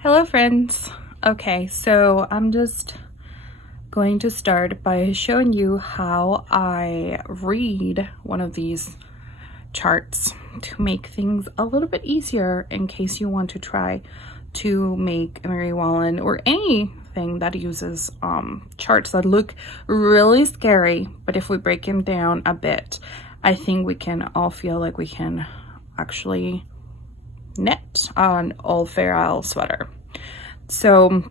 Hello friends. Okay, so I'm just going to start by showing you how I read one of these charts to make things a little bit easier in case you want to try to make a Mary Wallin or anything that uses charts that look really scary, but if we break them down a bit, I think we can all feel like we can actually knit an old Fair Isle sweater. So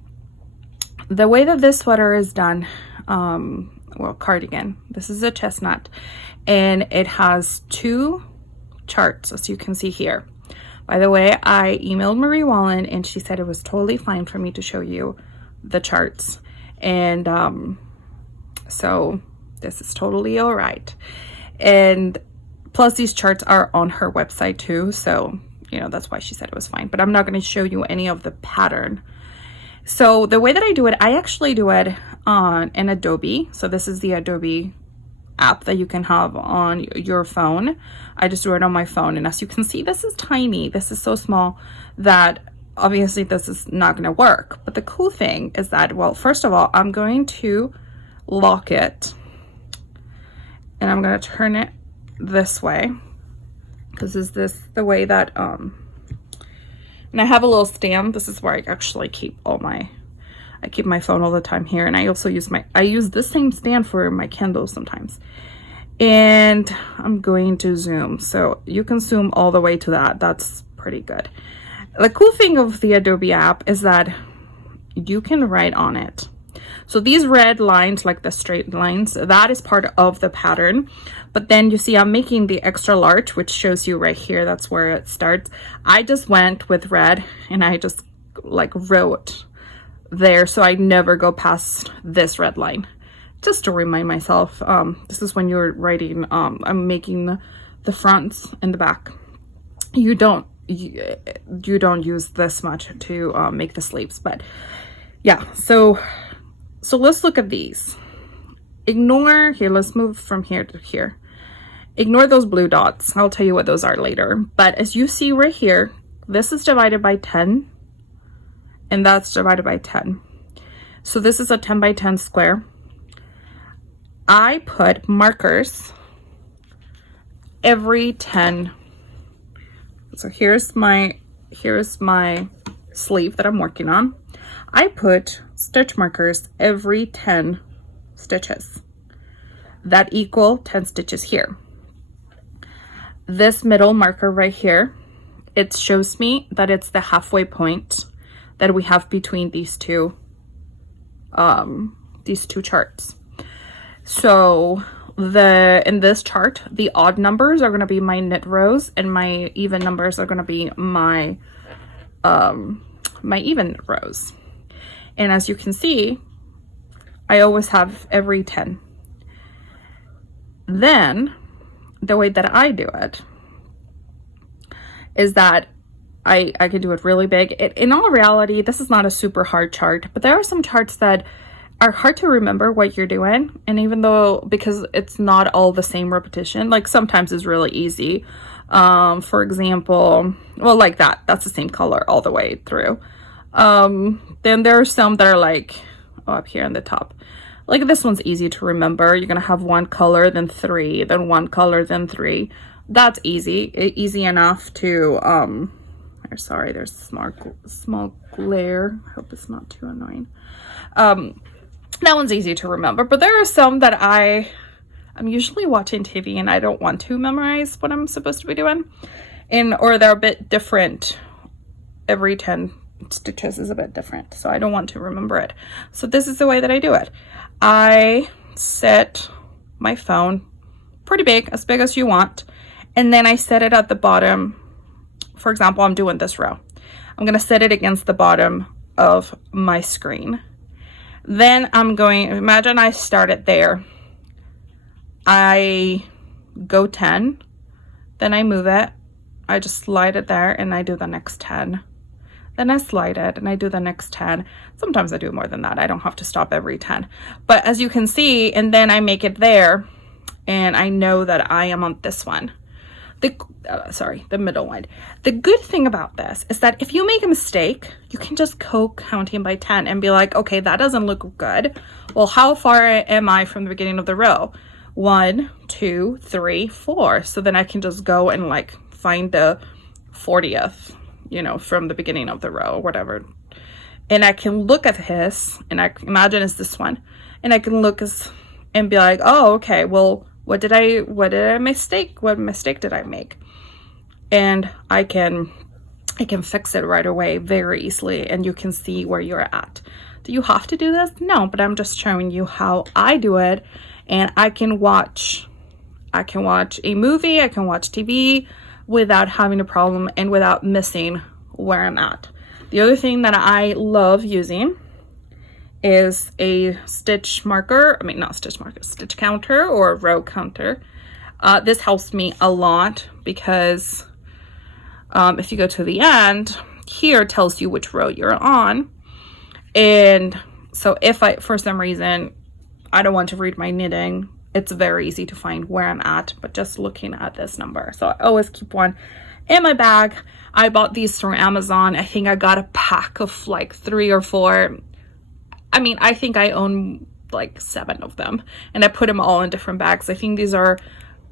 the way that this sweater is done, well, cardigan, this is a chestnut, and it has two charts, as you can see here. By the way, I emailed Marie Wallin and she said it was totally fine for me to show you the charts, and so this is totally all right. And plus these charts are on her website too, so you know, that's why she said it was fine, but I'm not going to show you any of the pattern. So the way that I do it, I actually do it on an Adobe. So this is the Adobe app that you can have on your phone. I just do it on my phone, and as you can see, this is tiny. This is so small that obviously this is not going to work. But the cool thing is that, well, first of all, I'm going to lock it and I'm going to turn it this way, because is this the way that and I have a little stand. This is where I actually keep I keep my phone all the time here, and I also use the same stand for my Kindle sometimes. And I'm going to zoom, so you can zoom all the way to that. That's pretty good. The cool thing of the Adobe app is that you can write on it. So these red lines, like the straight lines, that is part of the pattern. But then you see I'm making the extra large, which shows you right here. That's where it starts. I just went with red and I just like wrote there, so I never go past this red line. Just to remind myself, this is when you're writing, I'm making the fronts and the back. You don't use this much to make the sleeves, but yeah, so let's look at these. Ignore here, let's move from here to here. Ignore those blue dots. I'll tell you what those are later. But as you see right here, this is divided by 10 and that's divided by 10. So this is a 10 by 10 square. I put markers every 10. So here's my sleeve that I'm working on. I put stitch markers every 10 stitches. That equal 10 stitches here. This middle marker right here, it shows me that it's the halfway point that we have between these two charts. So in this chart, the odd numbers are going to be my knit rows, and my even numbers are going to be my even rows. And as you can see, I always have every 10. Then the way that I do it is that I can do it really big. In all reality, this is not a super hard chart, but there are some charts that are hard to remember what you're doing. And even though, because it's not all the same repetition, like sometimes it's really easy. For example, well, like that's the same color all the way through. Then there are some that are like up here on the top. Like this one's easy to remember. You're gonna have one color, then 3, then one color, then 3. That's easy enough to sorry, there's small glare. I hope it's not too annoying. That one's easy to remember, but there are some that I'm usually watching TV and I don't want to memorize what I'm supposed to be doing, or they're a bit different. Every 10 stitches is a bit different, so I don't want to remember it. So this is the way that I do it. I set my phone pretty big as you want, and then I set it at the bottom. For example, I'm doing this row. I'm going to set it against the bottom of my screen. Then I'm going, imagine I start it there. I go 10, then I move it. I just slide it there and I do the next 10. Then I slide it and I do the next 10. Sometimes I do more than that. I don't have to stop every 10. But as you can see, and then I make it there and I know that I am on this one. the middle one. The good thing about this is that if you make a mistake, you can just go counting by 10 and be like, okay, that doesn't look good. Well, how far am I from the beginning of the row? 1, 2, 3, 4. So then I can just go and like find the 40th, you know, from the beginning of the row or whatever. And I can look at his, and I imagine it's this one, and I can look and be like, oh, okay, well, what mistake did I make? And I can fix it right away very easily, and you can see where you're at. Do you have to do this? No, but I'm just showing you how I do it. And I can watch a movie, I can watch TV without having a problem and without missing where I'm at. The other thing that I love using is a stitch marker. I mean, not stitch marker, stitch counter or row counter. This helps me a lot because if you go to the end, here it tells you which row you're on. And so if for some reason, I don't want to read my knitting, it's very easy to find where I'm at, but just looking at this number. So I always keep one in my bag. I bought these from Amazon. I think I got a pack of like 3 or 4. I mean, I think I own like 7 of them, and I put them all in different bags. I think these are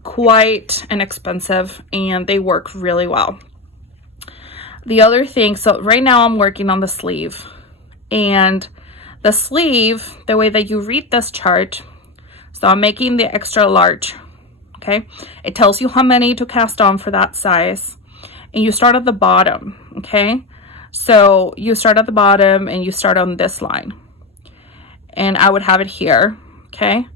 quite inexpensive and they work really well. The other thing, so right now I'm working on the sleeve, and the sleeve, the way that you read this chart, so I'm making the extra large, okay? It tells you how many to cast on for that size, and you start at the bottom, okay? So you start at the bottom and you start on this line, and I would have it here, okay?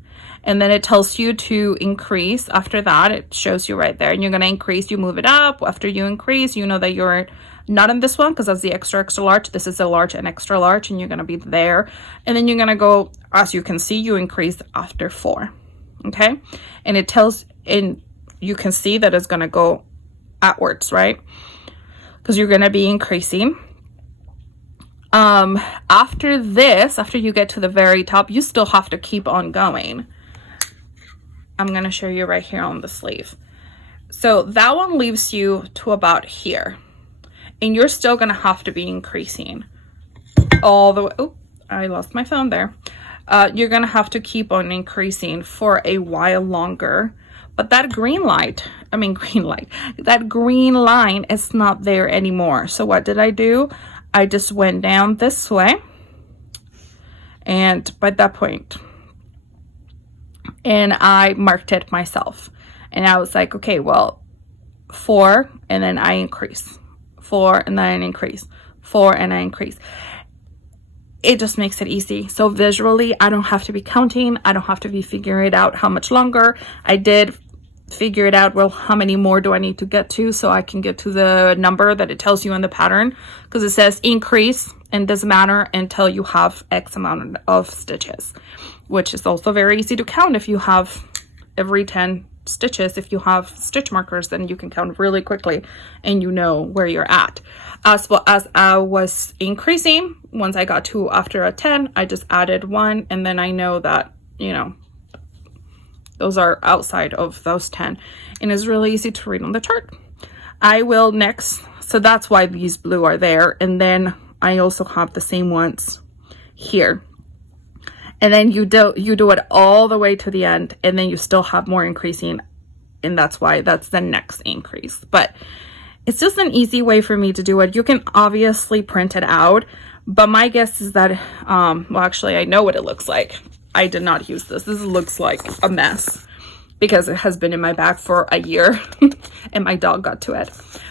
And then it tells you to increase. After that, it shows you right there, and you're going to increase, you move it up. After you increase, you know that you're not in this one because that's the extra large. This is a large and extra large, and you're going to be there. And then you're going to go, as you can see, you increase after 4, okay? And it tells, and you can see that it's going to go outwards, right? Because you're going to be increasing. After this, after you get to the very top, you still have to keep on going. I'm going to show you right here on the sleeve. So that one leaves you to about here, and you're still going to have to be increasing all the way. Oh, I lost my phone there. You're going to have to keep on increasing for a while longer, but that green line is not there anymore. So what did I do? I just went down this way, and by that point, and I marked it myself, and I was like, okay, well, 4, and then I increase, 4, and then I increase, 4, and I increase. It just makes it easy. So visually, I don't have to be counting. I don't have to be figuring it out how much longer. I did figure it out, well, how many more do I need to get to so I can get to the number that it tells you in the pattern, because it says increase and doesn't matter until you have X amount of stitches, which is also very easy to count. If you have every 10 stitches, if you have stitch markers, then you can count really quickly and you know where you're at. As well as I was increasing, once I got to after a 10, I just added 1, and then I know that, you know, those are outside of those 10, and it's really easy to read on the chart. I will next, so that's why these blue are there, and then I also have the same ones here. And then you do it all the way to the end, and then you still have more increasing, and that's why that's the next increase. But it's just an easy way for me to do it. You can obviously print it out, but my guess is that, well, actually, I know what it looks like. I did not use this. This looks like a mess because it has been in my bag for a year and my dog got to it.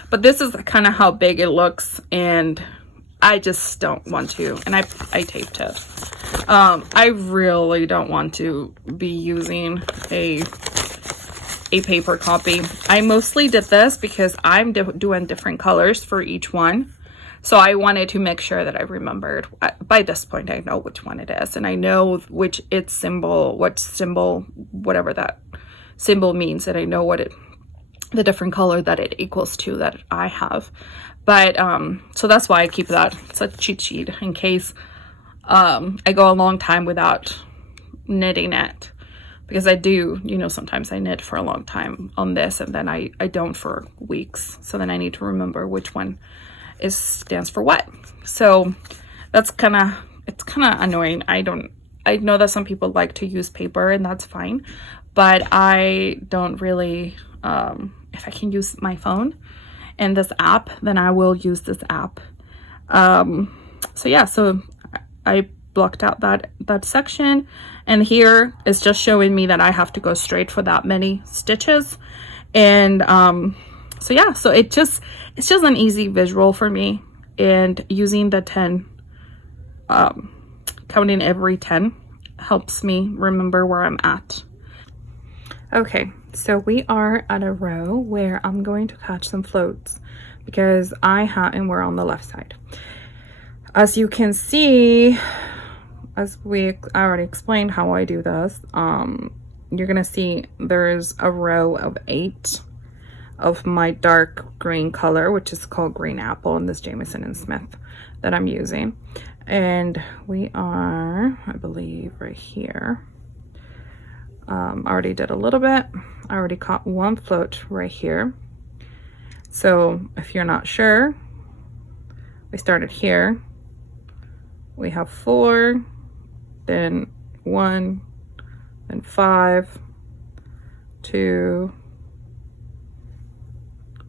But this is kind of how big it looks, and I just don't want to, and I taped it. I really don't want to be using a paper copy. I mostly did this because I'm doing different colors for each one. So I wanted to make sure that I remembered. By this point, I know which one it is, and I know which its symbol, whatever that symbol means, and I know what the different color that it equals to that I have. But so that's why I keep that. It's a cheat sheet in case I go a long time without knitting it. because I do, you know, sometimes I knit for a long time on this and then I don't for weeks. So then I need to remember which one stands for what. So that's it's kind of annoying. I know that some people like to use paper and that's fine, but I don't really, if I can use my phone and this app, then I will use this app. So yeah, so I blocked out that section, and here it's just showing me that I have to go straight for that many stitches. And so yeah, so it's just an easy visual for me, and using the 10, counting every 10 helps me remember where I'm at. Okay, so we are at a row where I'm going to catch some floats because and we're on the left side. As you can see, I already explained how I do this, you're gonna see there's a row of 8 of my dark green color, which is called green apple in this Jamieson and Smith that I'm using. And we are, I believe, right here. I already did a little bit. I already caught one float right here. So if you're not sure, we started here. We have 4, then 1, then 5, 2,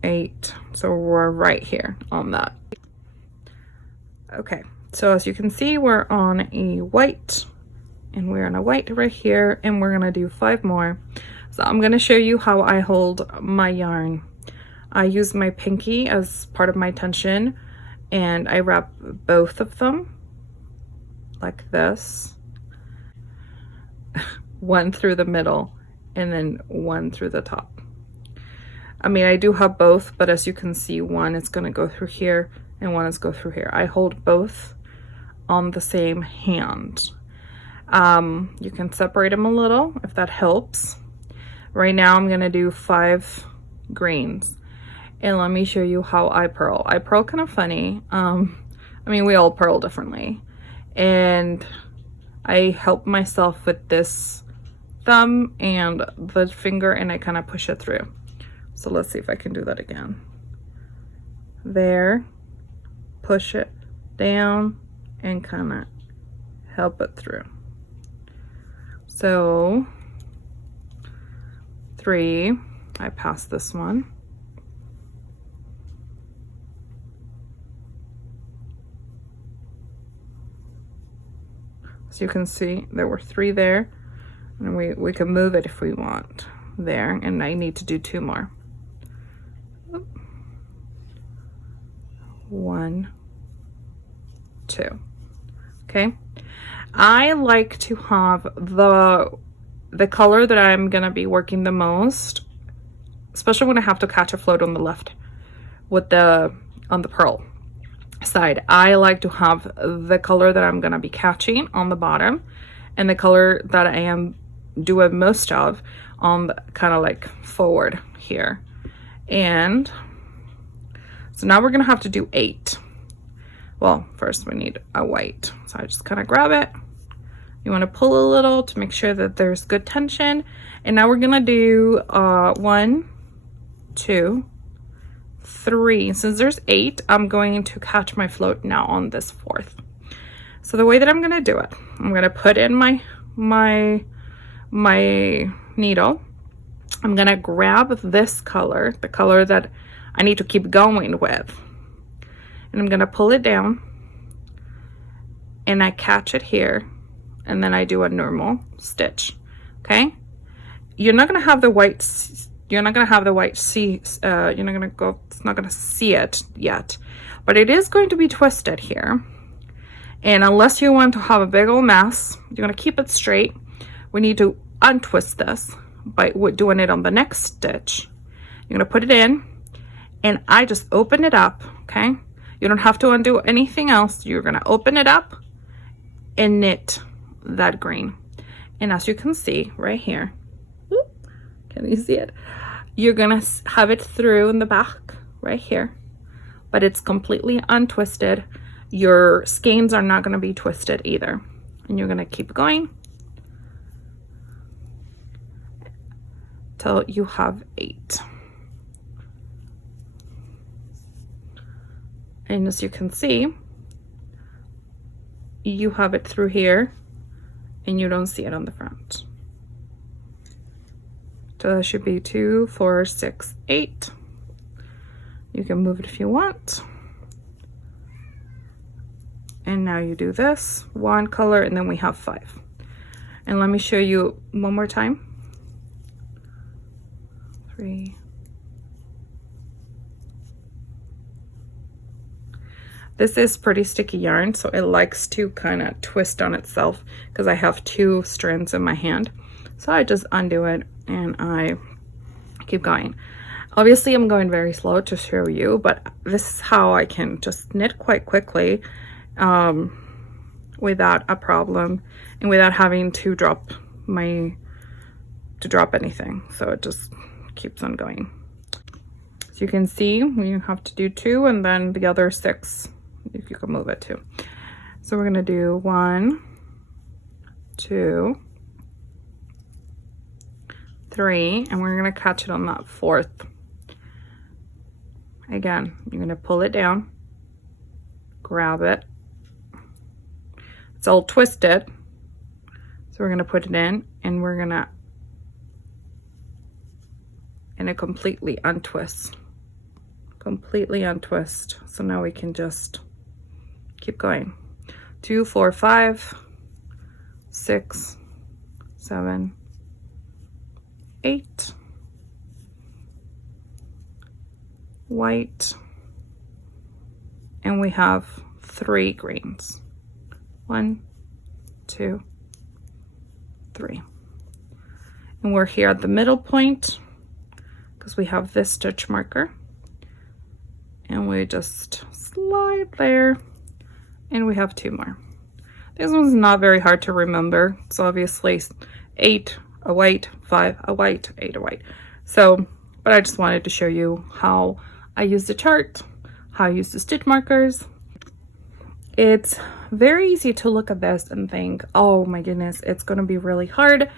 8. So we're right here on that. Okay, so as you can see, we're on a white, and we're on a white right here, and we're gonna do 5 more. So I'm gonna show you how I hold my yarn. I use my pinky as part of my tension, and I wrap both of them like this. One through the middle and then one through the top. I mean, I do have both, but as you can see, one is going to go through here and one is go through here. I hold both on the same hand. You can separate them a little if that helps. Right now I'm going to do 5 greens, and let me show you how I purl. I purl kind of funny. I mean, we all purl differently, and I help myself with this thumb and the finger, and I kind of push it through. So let's see if I can do that again. There, push it down and kind of help it through. So 3, I passed this one. So you can see there were 3 there, and we can move it if we want there, and I need to do 2 more. 1, 2. Okay, I like to have the color that I'm gonna be working the most, especially when I have to catch a float on the left with on the purl side. I like to have the color that I'm gonna be catching on the bottom, and the color that I am doing most of on the kind of like forward here. And so now we're gonna have to do 8. Well, first we need a white, so I just kind of grab it. You want to pull a little to make sure that there's good tension. And now we're gonna do 1, 2, 3. Since there's 8, I'm going to catch my float now on this 4th. So the way that I'm gonna do it, I'm gonna put in my needle. I'm gonna grab this color, the color that I need to keep going with, and I'm gonna pull it down, and I catch it here, and then I do a normal stitch. Okay, you're not gonna have the white. You're not gonna have the white see. You're not gonna go. It's not gonna see it yet, but it is going to be twisted here. And unless you want to have a big old mess, you're gonna keep it straight. We need to untwist this by doing it on the next stitch. You're gonna put it in, and I just open it up. Okay, you don't have to undo anything else. You're gonna open it up and knit that green. And as you can see right here, can you see it? You're gonna have it through in the back right here, but it's completely untwisted. Your skeins are not gonna be twisted either. And you're gonna keep going. till you have 8. And as you can see, you have it through here and you don't see it on the front. So that should be 2, 4, 6, 8. You can move it if you want. And now you do this one color, and then we have 5. And let me show you one more time. 3. This is pretty sticky yarn, so it likes to kind of twist on itself because I have 2 strands in my hand. So I just undo it and I keep going. Obviously I'm going very slow to show you, but this is how I can just knit quite quickly without a problem and without having to drop anything. So it just keeps on going. So you can see you have to do 2 and then the other 6 if you can move it too. So we're gonna do 1, 2, 3, and we're gonna catch it on that 4th. Again, you're gonna pull it down, grab it. It's all twisted. So we're gonna put it in and we're gonna, and it completely untwists. Completely untwist. So now we can just keep going. 2, 4, 5, 6, 7, 8. White. And we have 3 greens. 1, 2, 3. And we're here at the middle point because we have this stitch marker. And we just slide there, and we have 2 more. This one's not very hard to remember. It's obviously 8, a white, 5, a white, 8, a white. So, but I just wanted to show you how I use the chart, how I use the stitch markers. It's very easy to look at this and think, oh my goodness, it's gonna be really hard.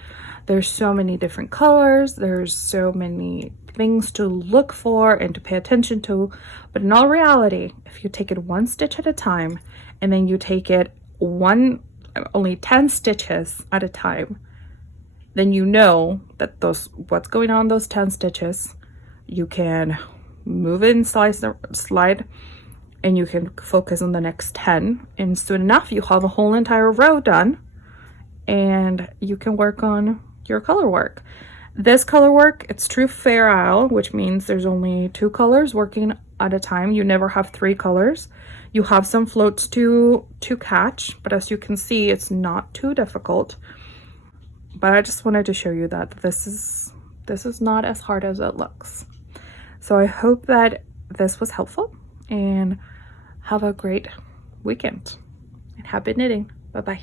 There's so many different colors. There's so many things to look for and to pay attention to. But in all reality, if you take it 1 stitch at a time, and then you take it only 10 stitches at a time, then you know that what's going on in those 10 stitches, you can move it and slide, and you can focus on the next 10. And soon enough, you have a whole entire row done, and you can work on your color work. This color work, it's true fair isle, which means there's only 2 colors working at a time. You never have 3 colors. You have some floats to catch, but as you can see, it's not too difficult. But I just wanted to show you that this is not as hard as it looks. So I hope that this was helpful, and have a great weekend and happy knitting. Bye bye.